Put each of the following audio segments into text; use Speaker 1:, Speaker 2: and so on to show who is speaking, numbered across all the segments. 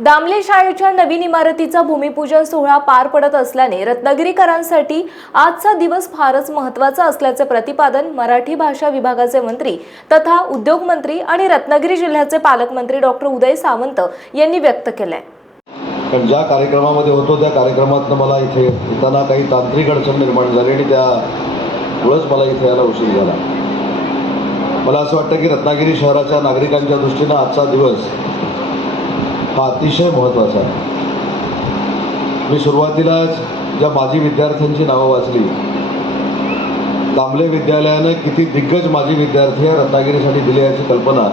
Speaker 1: दामले शाळेच्या नवीन इमारतीचा भूमिपूजन सोहळा पार पडत असल्याने रत्नागिरीकरांसाठी आजचा दिवस फारच महत्त्वाचा असल्याचे प्रतिपादन मराठी भाषा विभागाचे मंत्री तथा उद्योग मंत्री आणि रत्नागिरी जिल्ह्याचे पालकमंत्री डॉक्टर उदय सावंत यांनी व्यक्त केलंय.
Speaker 2: पण ज्या कार्यक्रमामध्ये होतो त्या कार्यक्रमातनं मला इथे येताना काही तांत्रिक अडचण निर्माण झाली आणि त्यामुळंच मला इथे यायला उशीर झाला. मला असं वाटतं की रत्नागिरी शहराच्या नागरिकांच्या दृष्टीनं आजचा दिवस हा अतिशय महत्त्वाचा आहे. मी सुरुवातीलाच ज्या माजी विद्यार्थ्यांची नावं वाचली दामले विद्यालयानं किती दिग्गज माजी विद्यार्थी रत्नागिरीसाठी दिले याची कल्पना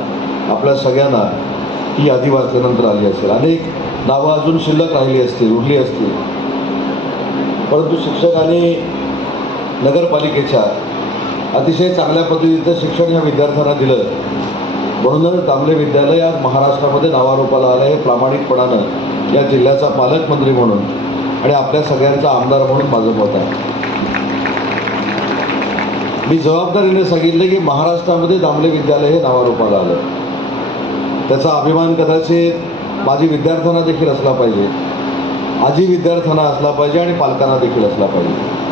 Speaker 2: आपल्या सगळ्यांना ही यादी वाचल्यानंतर आली असेल. अनेक नावं अजून शिल्लक राहिली असतील उरली असतील. परंतु शिक्षकांनी नगरपालिकेच्या अतिशय चांगल्या पद्धतीचं शिक्षण ह्या विद्यार्थ्यांना दिलं म्हणूनच दामले विद्यालय आज महाराष्ट्रामध्ये नावारूपाला आलं हे प्रामाणिकपणानं या जिल्ह्याचा पालकमंत्री म्हणून आणि आपल्या सगळ्यांचा आमदार म्हणून माझं मत आहे. मी जबाबदारीने सांगितलं की महाराष्ट्रामध्ये दामले विद्यालय हे नावारूपाला आलं. त्याचा अभिमान कदाचित माझी विद्यार्थ्यांना देखील असला पाहिजे. आजी विद्यार्थ्यांना असला पाहिजे आणि पालकांना देखील असला पाहिजे.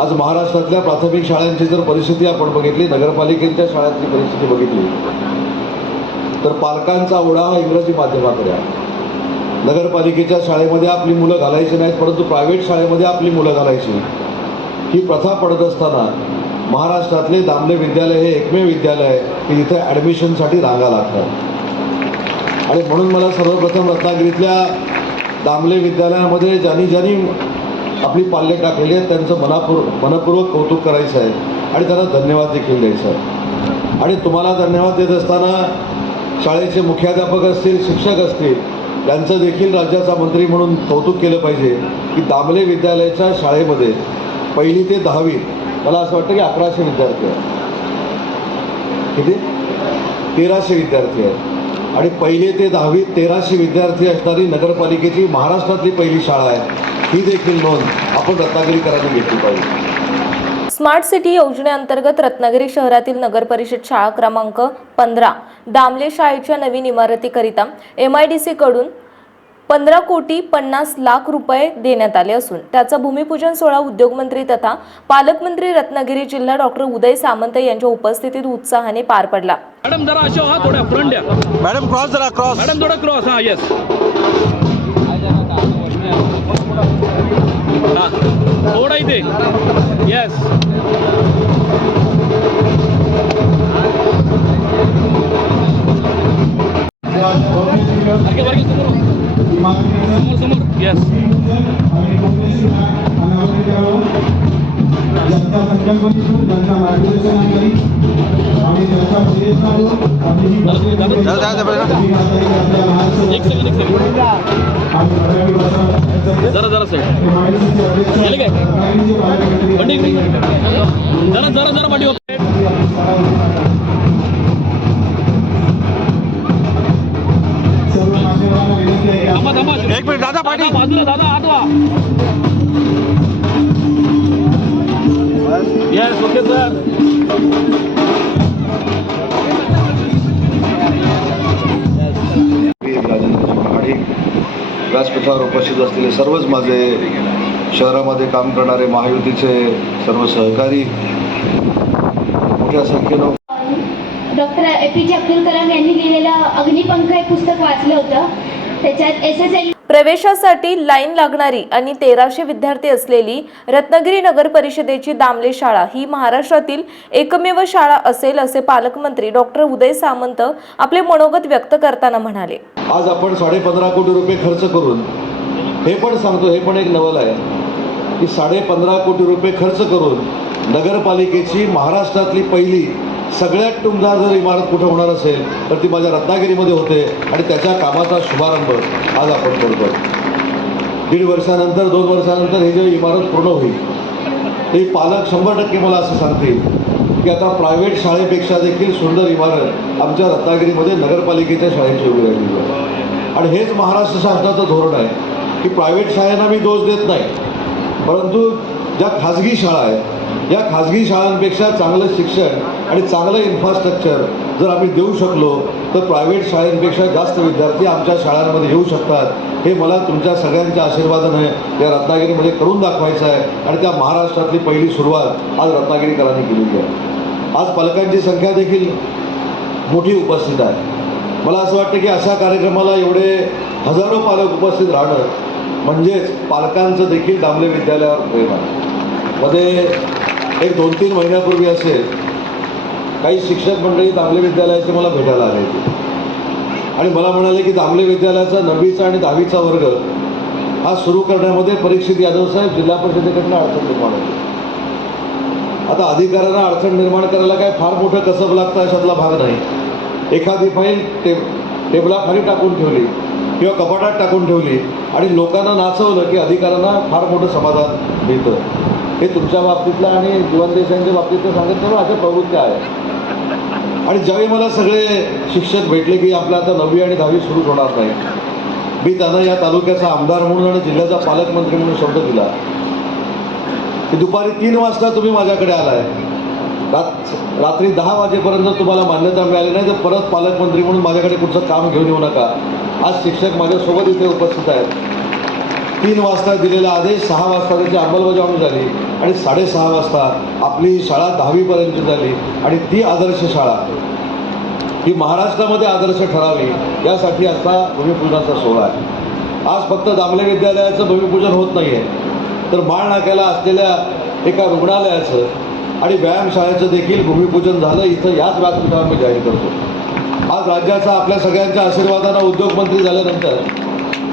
Speaker 2: आज महाराष्ट्रातल्या प्राथमिक शाळांची जर परिस्थिती आपण बघितली नगरपालिकेच्या शाळांची परिस्थिती बघितली तर पालकांचा ओढा हा इंग्रजी माध्यमाकडे आहे. नगरपालिकेच्या शाळेमध्ये आपली मुलं घालायची नाहीत परंतु प्रायव्हेट शाळेमध्ये आपली मुलं घालायची. ही प्रथा पडत असताना महाराष्ट्रातले दामले विद्यालय हे एकमेव विद्यालय आहे की जिथे ॲडमिशनसाठी रांगा लागतात. आणि म्हणून मला सर्वप्रथम रत्नागिरीतल्या दामले विद्यालयामध्ये ज्यांनी ज्यांनी आपली पाल्य टाकलेली आहेत त्यांचं मनापूर मनपूर्वक कौतुक करायचं आहे. आणि त्यांना धन्यवाद देखील द्यायचं आहे. आणि तुम्हाला धन्यवाद देत असताना शाळेचे मुख्याध्यापक असतील शिक्षक असतील त्यांचं देखील राज्याचा मंत्री म्हणून कौतुक केलं पाहिजे की दामले विद्यालयाच्या शाळेमध्ये पहिली ते दहावी मला असं वाटतं की अकराशे विद्यार्थी आहेत. किती? तेराशे विद्यार्थी आहेत. आणि पहिले ते दहावी तेराशे विद्यार्थी असणारी नगरपालिकेची महाराष्ट्रातली पहिली शाळा आहे. ही देखील नोंद आपण रत्नागिरीकरांनी घेतली पाहिजे.
Speaker 1: स्मार्ट सिटी योजनेअंतर्गत रत्नागिरी शहरातील नगर परिषद शाळा क्रमांक पंधरा दामले शाळेच्या नवीन इमारतीकरिता एम आय डी सीकडून पंधरा कोटी पन्नास लाख रुपये देण्यात आले असून त्याचा भूमिपूजन सोहळा उद्योगमंत्री तथा पालकमंत्री रत्नागिरी जिल्हा डॉक्टर उदय सामंत यांच्या उपस्थितीत उत्साहाने पार पडला.
Speaker 3: मॅडम जरा अशा हा थोड्या फ्रंट द्या
Speaker 4: मॅडम क्रॉस जरा क्रॉस
Speaker 3: मॅडम थोडा क्रॉस हा येस हा थोडा इथे येस समोर समोर येस
Speaker 5: जनता संकल्पनेतून जनता मार्गदर्शनाखाली आणि जनता प्रयत्नातून
Speaker 4: जा, जा, जा, बरं.
Speaker 3: एक सेकंड एक सेकंड जरा जरा साईड काय? बंडी. जरा जरा जरा पाठी थांबा
Speaker 4: एक मिनिट दादा पाटील
Speaker 3: बाजूला दादा आत वा. येस ओके सर
Speaker 2: व्यासपीठावर उपस्थित असलेले सर्वच माझे शहरामध्ये काम करणारे महायुतीचे सर्व सहकारी मोठ्या संख्येनं
Speaker 6: डॉक्टर ए पी जे अब्दुल कलाम यांनी लिहिलेलं अग्निपंख हे पुस्तक वाचलं होतं. त्याच्यात एस एस एल
Speaker 1: प्रवेशासाठी लाईन लागणारी आणि तेराशे विद्यार्थी असलेली रत्नागिरी नगर परिषदेची दामले शाळा ही महाराष्ट्रातील एकमेव शाळा असेल असे पालकमंत्री डॉक्टर उदय सामंत आपले मनोगत व्यक्त करताना म्हणाले.
Speaker 2: आज आपण साडेपंधरा कोटी रुपये खर्च करून हे पण सांगतो हे पण एक नवल आहे की साडेपंधरा कोटी रुपये खर्च करून नगरपालिकेची महाराष्ट्रातली पहिली सगळ्यात टुमदार जर इमारत कुठं होणार असेल तर ती माझ्या रत्नागिरीमध्ये होते आणि त्याच्या कामाचा शुभारंभ आज आपण करतो दीड वर्षानंतर दोन वर्षानंतर ही जी इमारत पूर्ण होईल ते पालक शंभर टक्के मला असं सांगतील की आता प्रायव्हेट शाळेपेक्षा देखील सुंदर इमारत आमच्या रत्नागिरीमध्ये नगरपालिकेच्या शाळेची उभी राहिली आणि हेच महाराष्ट्र शासनाचं धोरण आहे की प्रायव्हेट शाळांना मी दोष देत नाही परंतु ज्या खाजगी शाळा आहेत या खाजगी शाळांपेक्षा चांगलं शिक्षण आणि चांगलं इन्फ्रास्ट्रक्चर जर आम्ही देऊ शकलो तर प्रायव्हेट शाळेंपेक्षा जास्त विद्यार्थी आमच्या शाळांमध्ये येऊ शकतात. हे मला तुमच्या सगळ्यांच्या आशीर्वादाने या रत्नागिरीमध्ये करून दाखवायचं आहे. आणि त्या महाराष्ट्रातली पहिली सुरुवात आज रत्नागिरीकरांनी केलेली आहे. आज पालकांची संख्या देखील मोठी उपस्थित आहे. मला असं वाटतं की अशा कार्यक्रमाला एवढे हजारो पालक उपस्थित राहणं म्हणजेच पालकांचं देखील दामले विद्यालयावर प्रेम आहे. मध्ये एक दोन तीन महिन्यापूर्वी असेल काही शिक्षक मंडळी दामले विद्यालयाचे मला भेटायला आले होते. आणि मला म्हणाले की दामले विद्यालयाचा नववीचा आणि दहावीचा वर्ग हा सुरू करण्यामध्ये परीक्षित यादव साहेब जिल्हा परिषदेकडनं अडचण निर्माण होते. आता अधिकाऱ्यांना अडचण निर्माण करायला काय फार मोठं कसब लागतं अशातला भाग नाही. एखादी फाईल टेब टेबलाखाली टाकून ठेवली किंवा कपाटात टाकून ठेवली आणि लोकांना नाचवलं की अधिकाऱ्यांना फार मोठं समाधान मिळतं. हे तुमच्या बाबतीतलं आणि जीवन देशांच्या बाबतीतलं सांगितलं अशा प्रवृत्त्या आहेत. आणि ज्यावेळी मला सगळे शिक्षक भेटले की आपलं आता नववी आणि दहावी सुरू होणार नाही मी त्यांना या तालुक्याचा आमदार म्हणून आणि जिल्ह्याचा पालकमंत्री म्हणून शब्द दिला. की दुपारी तीन वाजता तुम्ही माझ्याकडे आलाय. रात रात्री दहा वाजेपर्यंत तुम्हाला मान्यता मिळाली नाही तर परत पालकमंत्री म्हणून माझ्याकडे कुठचं काम घेऊन येऊ नका. आज शिक्षक माझ्यासोबत इथे उपस्थित आहेत. तीन वाजता दिलेला आदेश सहा वाजता त्याची अंमलबजावणी झाली आणि साडेसहा वाजता आपली शाळा दहावीपर्यंत झाली आणि ती आदर्श शाळा. ही महाराष्ट्रामध्ये आदर्श ठरावी यासाठी आजचा भूमिपूजनाचा सोहळा आहे. आज फक्त दामले विद्यालयाचं भूमिपूजन होत नाही आहे तर माळनाक्याला असलेल्या एका रुग्णालयाचं आणि व्यायामशाळेचं देखील भूमिपूजन झालं. इथं याच व्यासपीठावर मी जाहीर करतो. आज राज्याचा आपल्या सगळ्यांच्या आशीर्वादानं उद्योगमंत्री झाल्यानंतर